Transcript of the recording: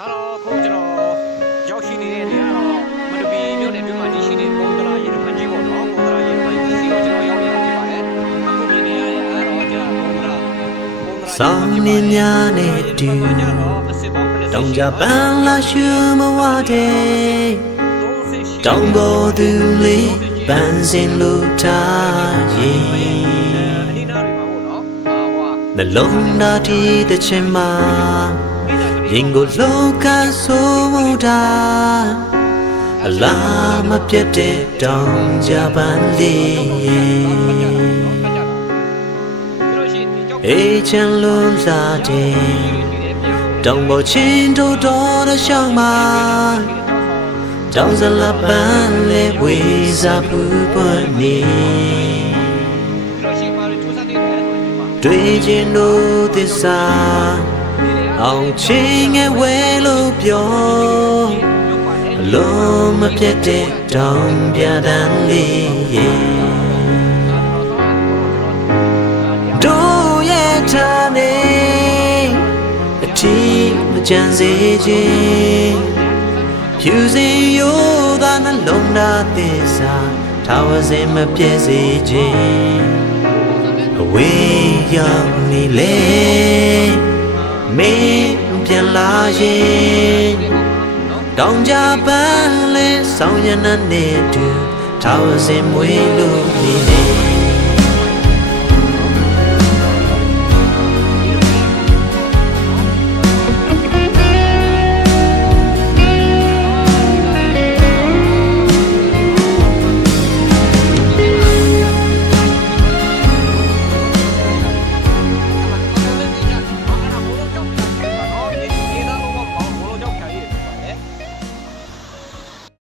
ဟာတော့ခုကျွန်တော်ရောက်ရှိနေတဲ့နေရာတော့မတူပီမြို့နယ်တွင်းမှာရှိတဲ့ပုံသလားရေမှန်ကြီးပေါ့နော်ပုံသလားရေမှန်ကြီးစီကိုကျွန်တော်ရောက်နေတာဖြစ်ပါတယ်အခုမြင်နေရတဲ့အားတော့ကျွန်တော်ပုံသလားဆောင်းနေများနဲ့တူတောင်ကြပန်းလာရှူမဝတဲ့တောင်ပေါ်သူလေးပန်းစင်လူထားရင်နှလုံးသားတီးတဲ့ချင်မှာရင်ကိုလောကဆိုမှုတာအလားမပြတ်တဲ့တောင်ကြပန်းလေးအေးချမ်းလုံးလာတဲ့တောင်ပေါ်ချင်းတို့တော်တဲ့ရှောင်းမှာတောင်စလပန်းလေးဝေစားပူပွင့်နေတွေ့ချင်းတို့သစ္စာအောင်ချင်းငယ်ဝဲလို့ပြောအလုံးမပြတ်တဲ့တောင်ပြတန်းလေးတို့ရဲ့ထားနေအထီးမကြံစေခြင်းဖြူစင်ရိုးသားနှလုံးသားသစ္စာထာဝစင်မပြည့်စေခြင်းအဝေးရောက်နေလေမင်းပြန်လာရင်တောင်ကြပန်းလဲဆောင်းရနနဲ့တူထာဝစင်မွေးလို့နေ